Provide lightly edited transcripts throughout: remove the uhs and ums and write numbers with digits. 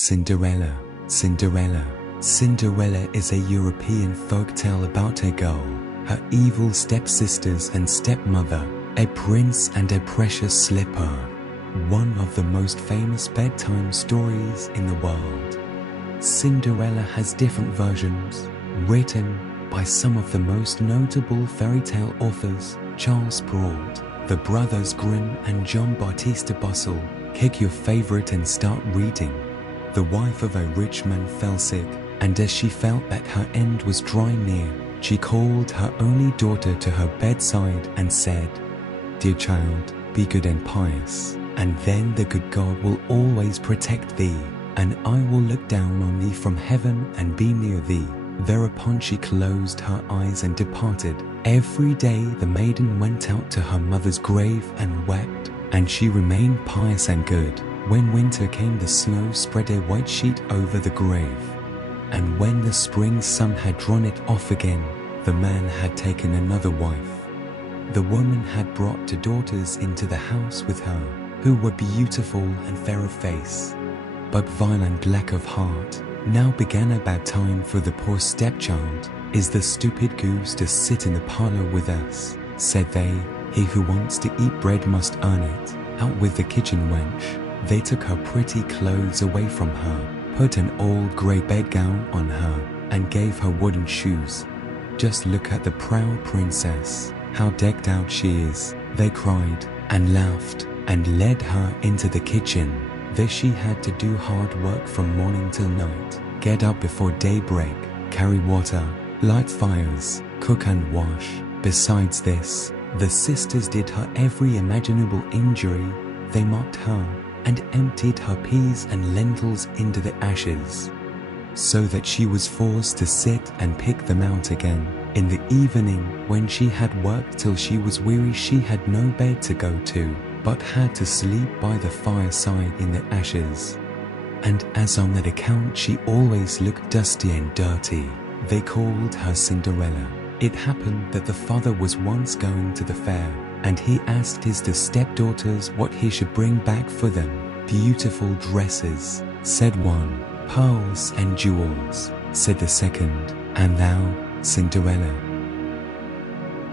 Cinderella. Cinderella. Cinderella is a European folktale about a girl, her evil stepsisters and stepmother, a prince and a precious slipper. One of the most famous bedtime stories in the world. Cinderella has different versions, written by some of the most notable fairy tale authors: Charles Perrault, the Brothers Grimm and John Baptiste Bussell. Pick your favorite and start reading. The wife of a rich man fell sick, and as she felt that her end was drawing near, she called her only daughter to her bedside and said, "Dear child, be good and pious, and then the good God will always protect thee, and I will look down on thee from heaven and be near thee." Thereupon she closed her eyes and departed. Every day the maiden went out to her mother's grave and wept, and she remained pious and good. When winter came, the snow spread a white sheet over the grave, and when the spring sun had drawn it off again, the man had taken another wife. The woman had brought two daughters into the house with her, who were beautiful and fair of face, but violent lack of heart. Now began a bad time for the poor stepchild. "Is the stupid goose to sit in the parlor with us?" said they. "He who wants to eat bread must earn it. Out with the kitchen wench." They took her pretty clothes away from her, put an old grey bedgown on her, and gave her wooden shoes. "Just look at the proud princess, how decked out she is," they cried, and laughed, and led her into the kitchen. There she had to do hard work from morning till night, get up before daybreak, carry water, light fires, cook and wash. Besides this, the sisters did her every imaginable injury. They mocked her, and emptied her peas and lentils into the ashes, so that she was forced to sit and pick them out again. In the evening, when she had worked till she was weary, she had no bed to go to, but had to sleep by the fireside in the ashes. And as on that account she always looked dusty and dirty, they called her Cinderella. It happened that the father was once going to the fair, and he asked his two stepdaughters what he should bring back for them. "Beautiful dresses," said one. "Pearls and jewels," said the second. "And thou, Cinderella?"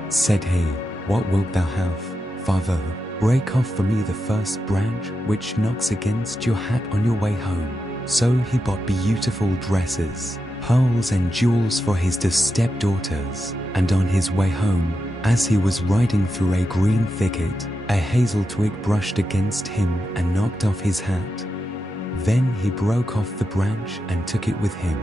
said he, "what wilt thou have?" "Father, break off for me the first branch which knocks against your hat on your way home." So he bought beautiful dresses, pearls and jewels for his two stepdaughters, and on his way home, as he was riding through a green thicket, a hazel twig brushed against him and knocked off his hat. Then he broke off the branch and took it with him.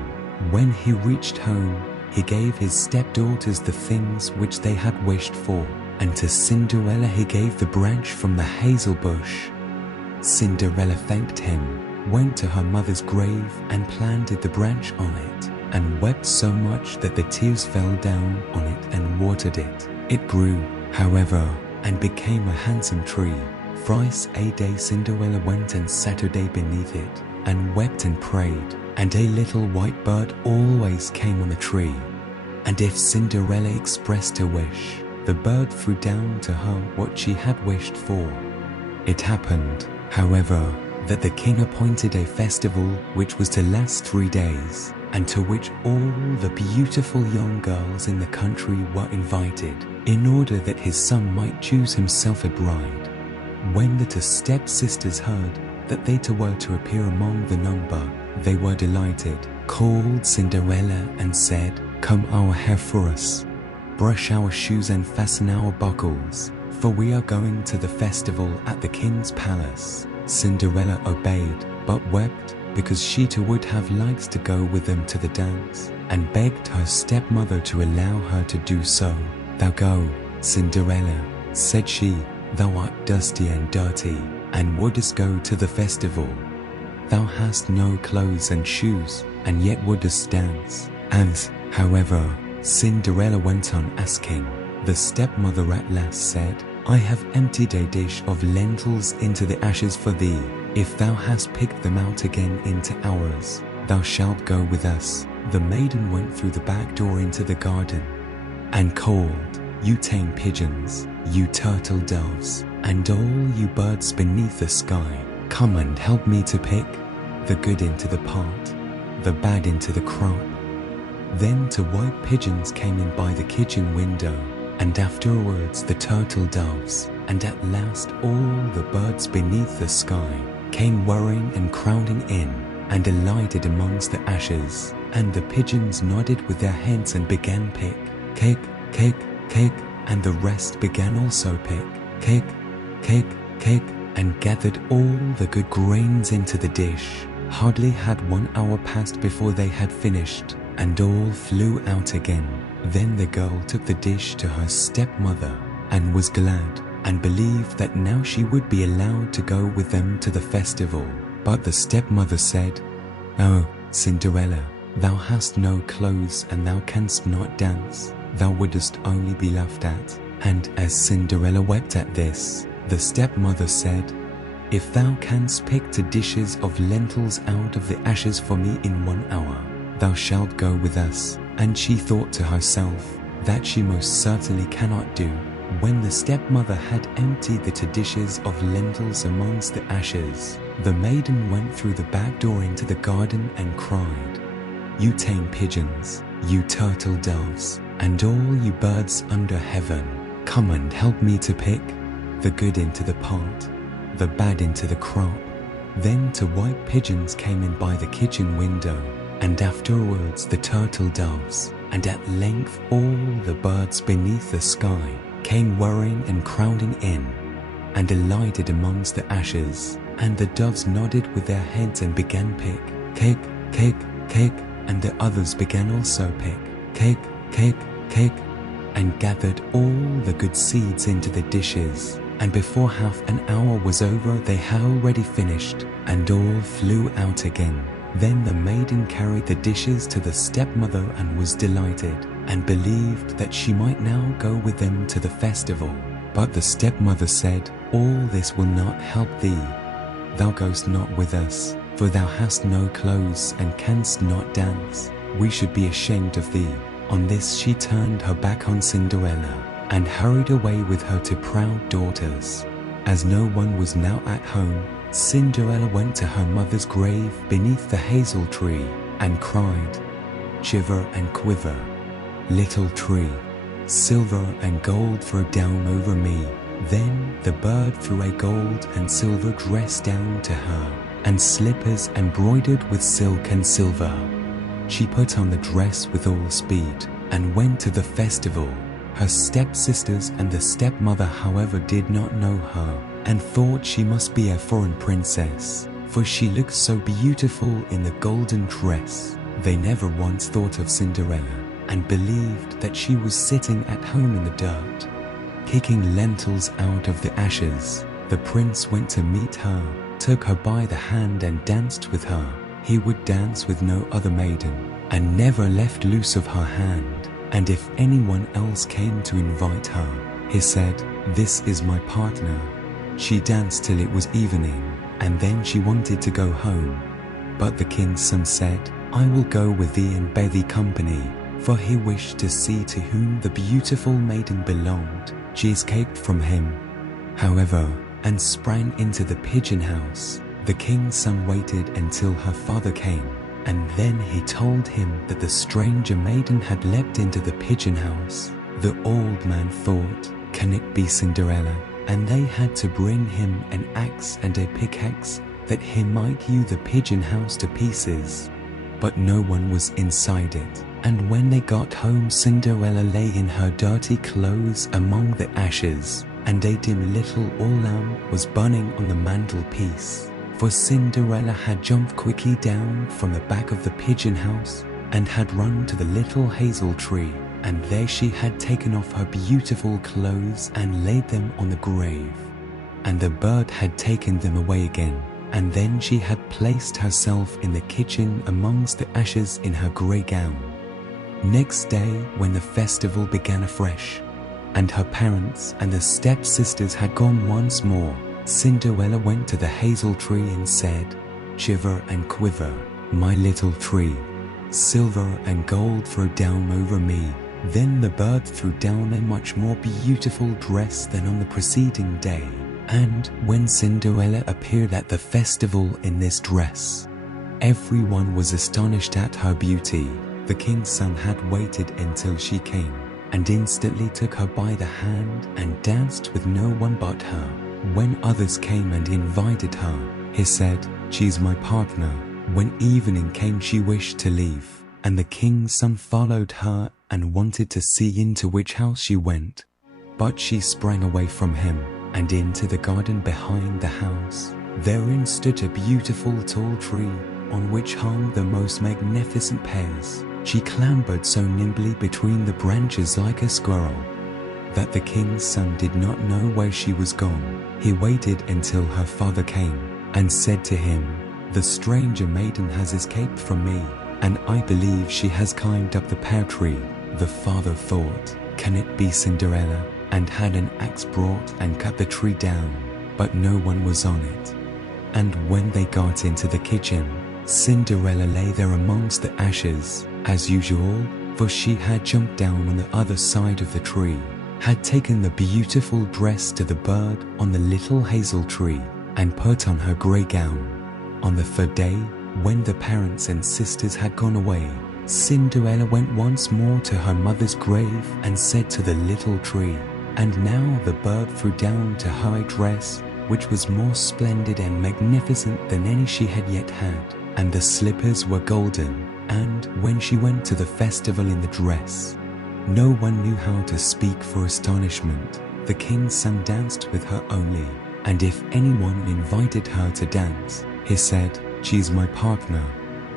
When he reached home, he gave his stepdaughters the things which they had wished for, and to Cinderella he gave the branch from the hazel bush. Cinderella thanked him, went to her mother's grave and planted the branch on it, and wept so much that the tears fell down on it and watered it. It grew, however, and became a handsome tree. Thrice a day Cinderella went and sat a day beneath it, and wept and prayed, and a little white bird always came on the tree. And if Cinderella expressed a wish, the bird threw down to her what she had wished for. It happened, however, that the king appointed a festival which was to last 3 days, and to which all the beautiful young girls in the country were invited, in order that his son might choose himself a bride. When the two stepsisters heard that they too were to appear among the number, they were delighted, called Cinderella and said, "Come our hair for us, brush our shoes and fasten our buckles, for we are going to the festival at the king's palace." Cinderella obeyed, but wept, because she too would have liked to go with them to the dance, and begged her stepmother to allow her to do so. "Thou go, Cinderella," said she, "thou art dusty and dirty, and wouldest go to the festival. Thou hast no clothes and shoes, and yet wouldest dance." And, however, Cinderella went on asking. The stepmother at last said, "I have emptied a dish of lentils into the ashes for thee. If thou hast picked them out again into ours, thou shalt go with us." The maiden went through the back door into the garden, and called, "You tame pigeons, you turtle doves, and all you birds beneath the sky, come and help me to pick." the good into the pot, the bad into the crop. Then two white pigeons came in by the kitchen window, and afterwards the turtle doves, and at last all the birds beneath the sky came whirring and crowding in, and alighted amongst the ashes, and the pigeons nodded with their heads and began pick, kick, kick, kick, and the rest began also pick, kick, kick, kick, and gathered all the good grains into the dish. Hardly had 1 hour passed before they had finished, and all flew out again. Then the girl took the dish to her stepmother, and was glad, and believed that now she would be allowed to go with them to the festival. But the stepmother said, "Oh, Cinderella, thou hast no clothes, and thou canst not dance. Thou wouldst only be laughed at." And as Cinderella wept at this, the stepmother said, "If thou canst pick 2 dishes of lentils out of the ashes for me in 1 hour, thou shalt go with us." And she thought to herself that she most certainly cannot do. When the stepmother had emptied the 2 dishes of lentils amongst the ashes, the maiden went through the back door into the garden and cried, "You tame pigeons, you turtle doves, and all you birds under heaven, come and help me to pick the good into the pot, the bad into the crop." Then 2 white pigeons came in by the kitchen window, and afterwards the turtle doves, and at length all the birds beneath the sky came whirring and crowding in, and alighted amongst the ashes, and the doves nodded with their heads and began pick, kick, kick, kick, and the others began also pick, kick, kick, kick, and gathered all the good seeds into the dishes. And before half an hour was over, they had already finished, and all flew out again. Then the maiden carried the dishes to the stepmother and was delighted, and believed that she might now go with them to the festival. But the stepmother said, "All this will not help thee. Thou goest not with us, for thou hast no clothes and canst not dance. We should be ashamed of thee." On this she turned her back on Cinderella, and hurried away with her 2 proud daughters. As no one was now at home, Cinderella went to her mother's grave beneath the hazel tree, and cried, "Shiver and quiver, little tree, silver and gold throw down over me." Then the bird threw a gold and silver dress down to her, and slippers embroidered with silk and silver. She put on the dress with all speed, and went to the festival. Her stepsisters and the stepmother, however, did not know her, and thought she must be a foreign princess, for she looked so beautiful in the golden dress. They never once thought of Cinderella, and believed that she was sitting at home in the dirt, kicking lentils out of the ashes. The prince went to meet her, took her by the hand and danced with her. He would dance with no other maiden, and never left loose of her hand. And if anyone else came to invite her, he said, "This is my partner." She danced till it was evening, and then she wanted to go home. But the king's son said, "I will go with thee and bear thee company," for he wished to see to whom the beautiful maiden belonged. She escaped from him, however, and sprang into the pigeon house. The king's son waited until her father came, and then he told him that the stranger maiden had leapt into the pigeon house. The old man thought, "Can it be Cinderella?" And they had to bring him an axe and a pickaxe that he might hew the pigeon house to pieces. But no one was inside it. And when they got home, Cinderella lay in her dirty clothes among the ashes, and a dim little oil lamp was burning on the mantelpiece. For Cinderella had jumped quickly down from the back of the pigeon house, and had run to the little hazel tree, and there she had taken off her beautiful clothes and laid them on the grave. And the bird had taken them away again, and then she had placed herself in the kitchen amongst the ashes in her grey gown. Next day, when the festival began afresh, and her parents and the stepsisters had gone once more, Cinderella went to the hazel tree and said, "Shiver and quiver, my little tree, silver and gold throw down over me." Then the bird threw down a much more beautiful dress than on the preceding day. And when Cinderella appeared at the festival in this dress, Everyone was astonished at her beauty. The king's son had waited until she came, and instantly took her by the hand and danced with no one but her. When others came and invited her, he said, "She's my partner." When evening came, she wished to leave, and the king's son followed her and wanted to see into which house she went. But she sprang away from him and into the garden behind the house. Therein stood a beautiful tall tree on which hung the most magnificent pears. She clambered so nimbly between the branches like a squirrel that the king's son did not know where she was gone. He waited until her father came and said to him, "The stranger maiden has escaped from me, and I believe she has climbed up the pear tree." The father thought, "Can it be Cinderella?" and had an axe brought and cut the tree down, but no one was on it. And when they got into the kitchen, Cinderella lay there amongst the ashes, as usual, for she had jumped down on the other side of the tree, had taken the beautiful dress to the bird on the little hazel tree, and put on her grey gown. On the third day, when the parents and sisters had gone away, Cinderella went once more to her mother's grave and said to the little tree, "And now the bird threw down to her a dress which was more splendid and magnificent than any she had yet had, and the slippers were golden, and when she went to the festival in the dress, no one knew how to speak for astonishment. The king's son danced with her only, and if anyone invited her to dance, he said, 'She's my partner.'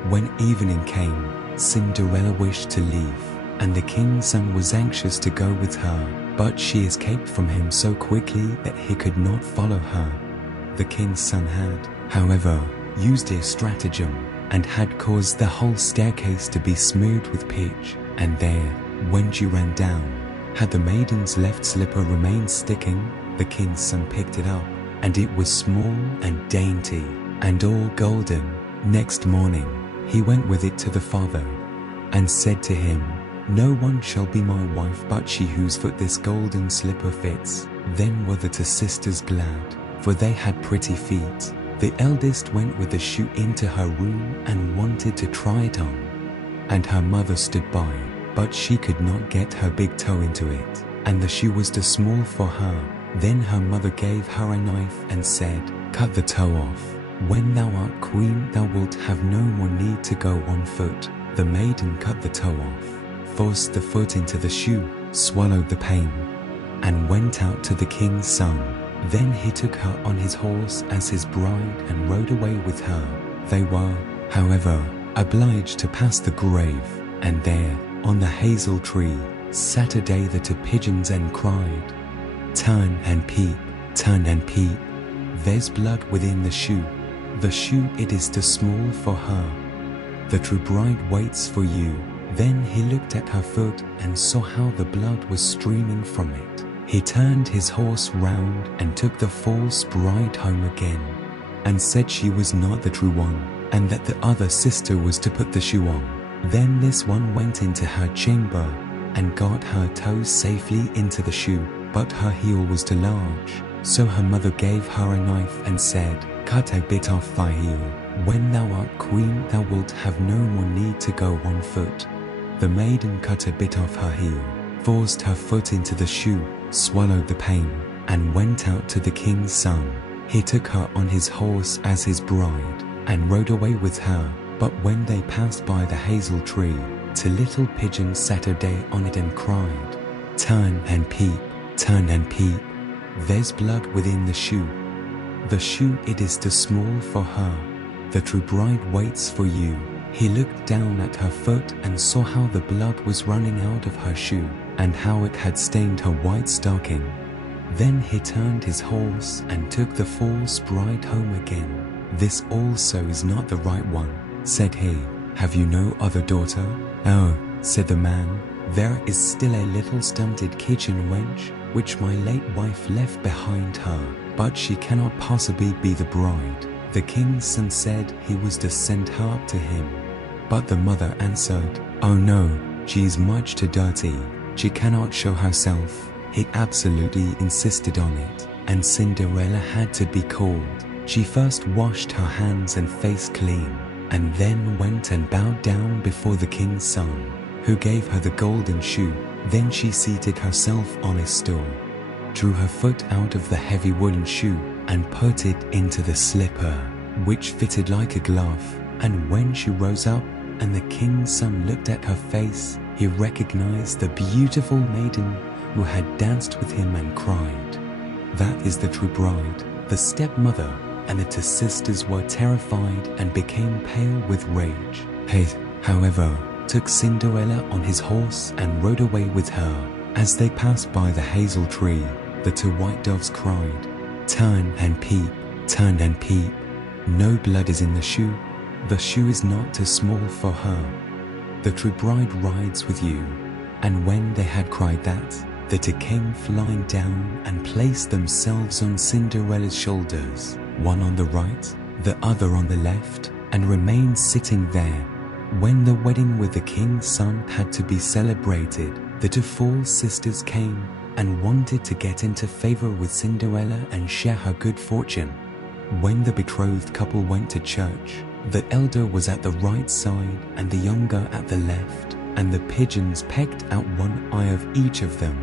When evening came, Cinderella wished to leave, and the king's son was anxious to go with her, but she escaped from him so quickly that he could not follow her. The king's son had, however, used a stratagem and had caused the whole staircase to be smeared with pitch, and there, when she ran down, had the maiden's left slipper remained sticking, the king's son picked it up, and it was small and dainty, and all golden. Next morning, he went with it to the father, and said to him, "No one shall be my wife but she whose foot this golden slipper fits." Then were the two sisters glad, for they had pretty feet. The eldest went with the shoe into her room and wanted to try it on, and her mother stood by, but she could not get her big toe into it, and the shoe was too small for her. Then her mother gave her a knife and said, "Cut the toe off. When thou art queen, thou wilt have no more need to go on foot." The maiden cut the toe off, forced the foot into the shoe, swallowed the pain, and went out to the king's son. Then he took her on his horse as his bride and rode away with her. They were, however, obliged to pass the grave, and there, on the hazel tree, sat a day the two pigeons and cried, "Turn and peep, turn and peep, there's blood within the shoe. The shoe it is too small for her. The true bride waits for you." Then he looked at her foot and saw how the blood was streaming from it. He turned his horse round and took the false bride home again, and said she was not the true one, and that the other sister was to put the shoe on. Then this one went into her chamber and got her toes safely into the shoe, but her heel was too large. So her mother gave her a knife and said, "Cut a bit off thy heel. When thou art queen, thou wilt have no more need to go on foot." The maiden cut a bit off her heel, forced her foot into the shoe, swallowed the pain, and went out to the king's son. He took her on his horse as his bride, and rode away with her. But when they passed by the hazel tree, two little pigeons sat a day on it and cried, "Turn and peep, turn and peep, there's blood within the shoe. The shoe it is too small for her. The true bride waits for you." He looked down at her foot and saw how the blood was running out of her shoe, and how it had stained her white stocking. Then he turned his horse and took the false bride home again. "This also is not the right one," said he. "Have you no other daughter?" "Oh," said the man, "there is still a little stunted kitchen wench, which my late wife left behind her, but she cannot possibly be the bride." The king's son said he was to send her up to him. But the mother answered, "Oh no, she is much too dirty. She cannot show herself." He absolutely insisted on it, and Cinderella had to be called. She first washed her hands and face clean, and then went and bowed down before the king's son, who gave her the golden shoe. Then she seated herself on a stool, drew her foot out of the heavy wooden shoe, and put it into the slipper, which fitted like a glove. And when she rose up, and the king's son looked at her face, he recognized the beautiful maiden who had danced with him and cried. That is the true bride. The stepmother and the two sisters were terrified and became pale with rage. He, however, took Cinderella on his horse and rode away with her. As they passed by the hazel tree, the two white doves cried, "Turn and peep, turn and peep. No blood is in the shoe. The shoe is not too small for her. The true bride rides with you." And when they had cried that, the two came flying down and placed themselves on Cinderella's shoulders, one on the right, the other on the left, and remained sitting there. When the wedding with the king's son had to be celebrated, the two false sisters came and wanted to get into favor with Cinderella and share her good fortune. When the betrothed couple went to church, the elder was at the right side and the younger at the left, and the pigeons pecked out one eye of each of them.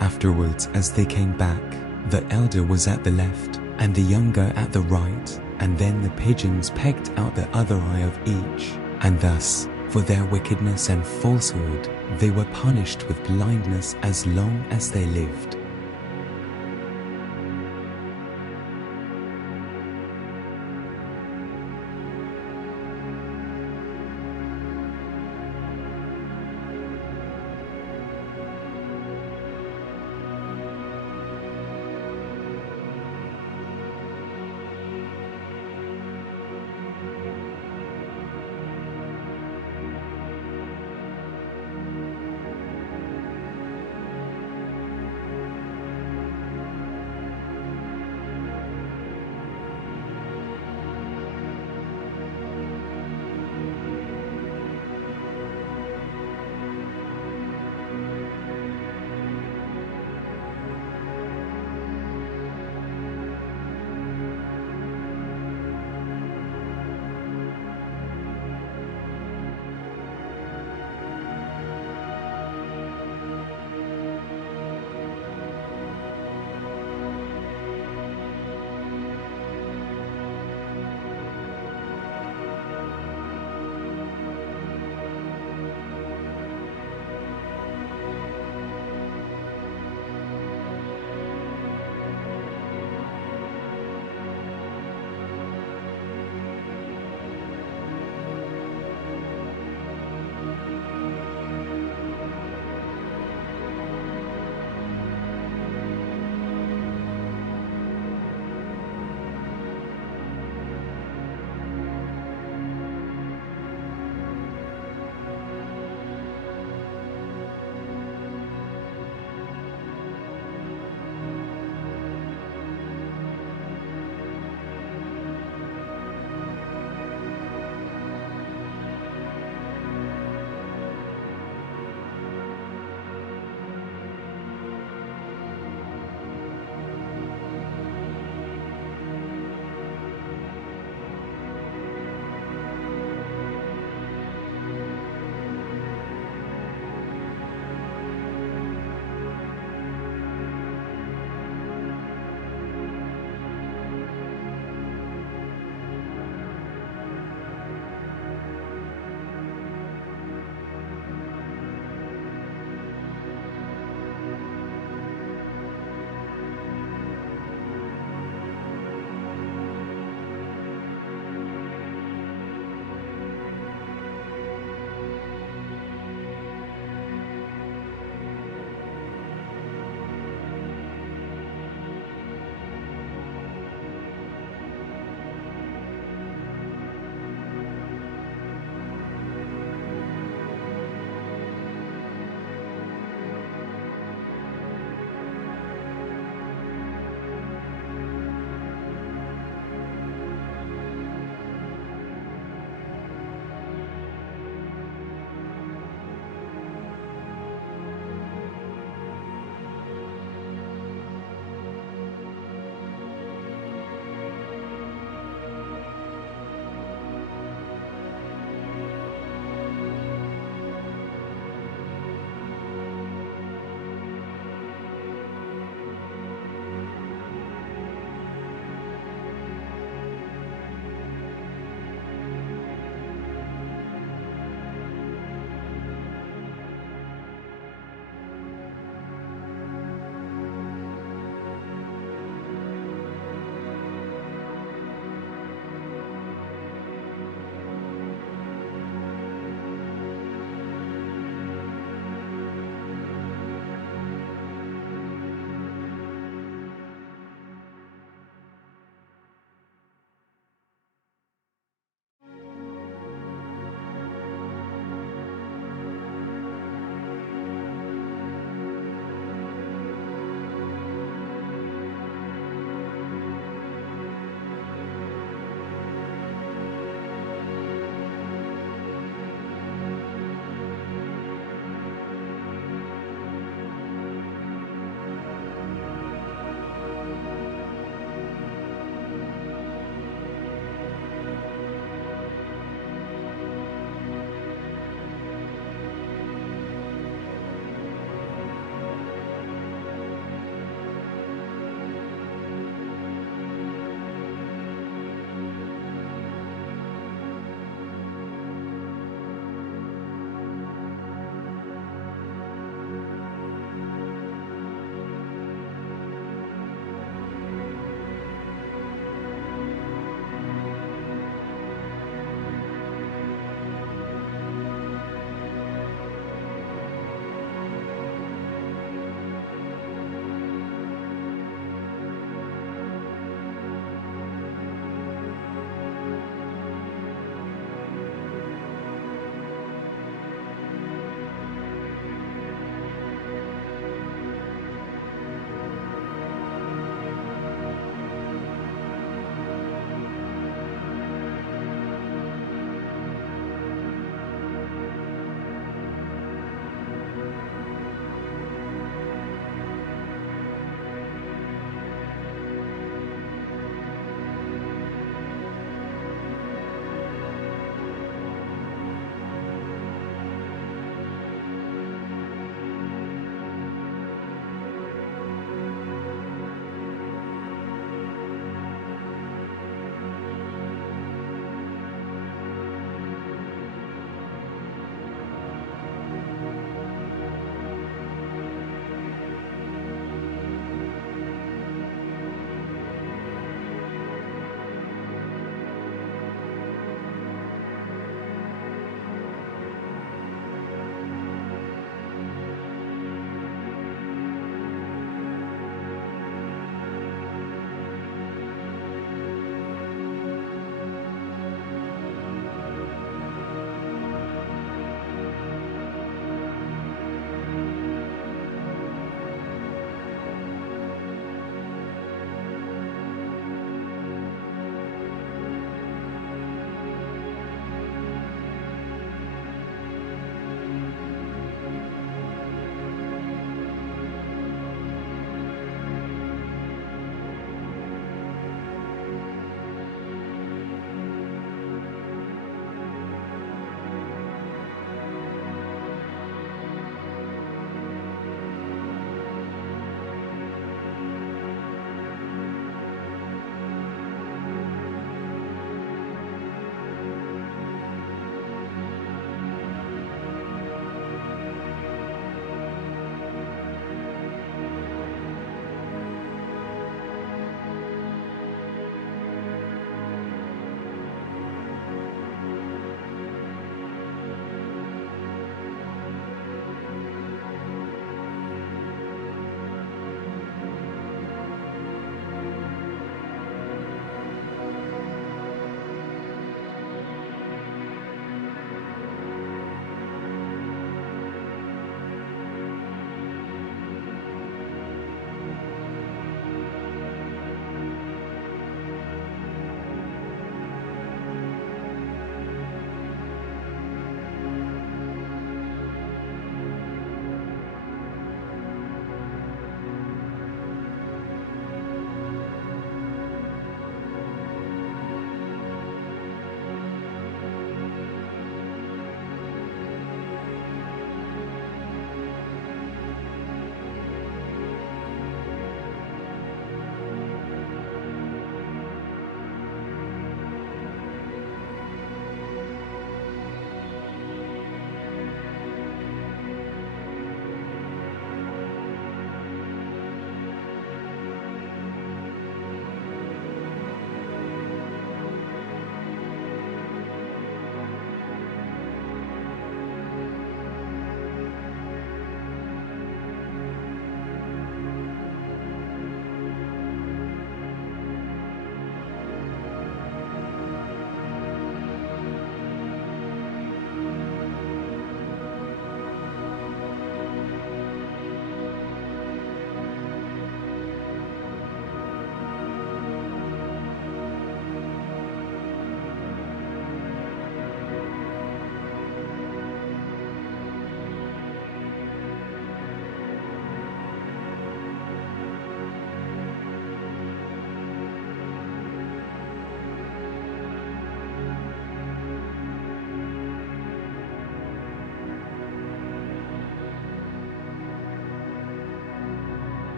Afterwards, as they came back, the elder was at the left and the younger at the right, and then the pigeons pecked out the other eye of each. And thus, for their wickedness and falsehood, they were punished with blindness as long as they lived.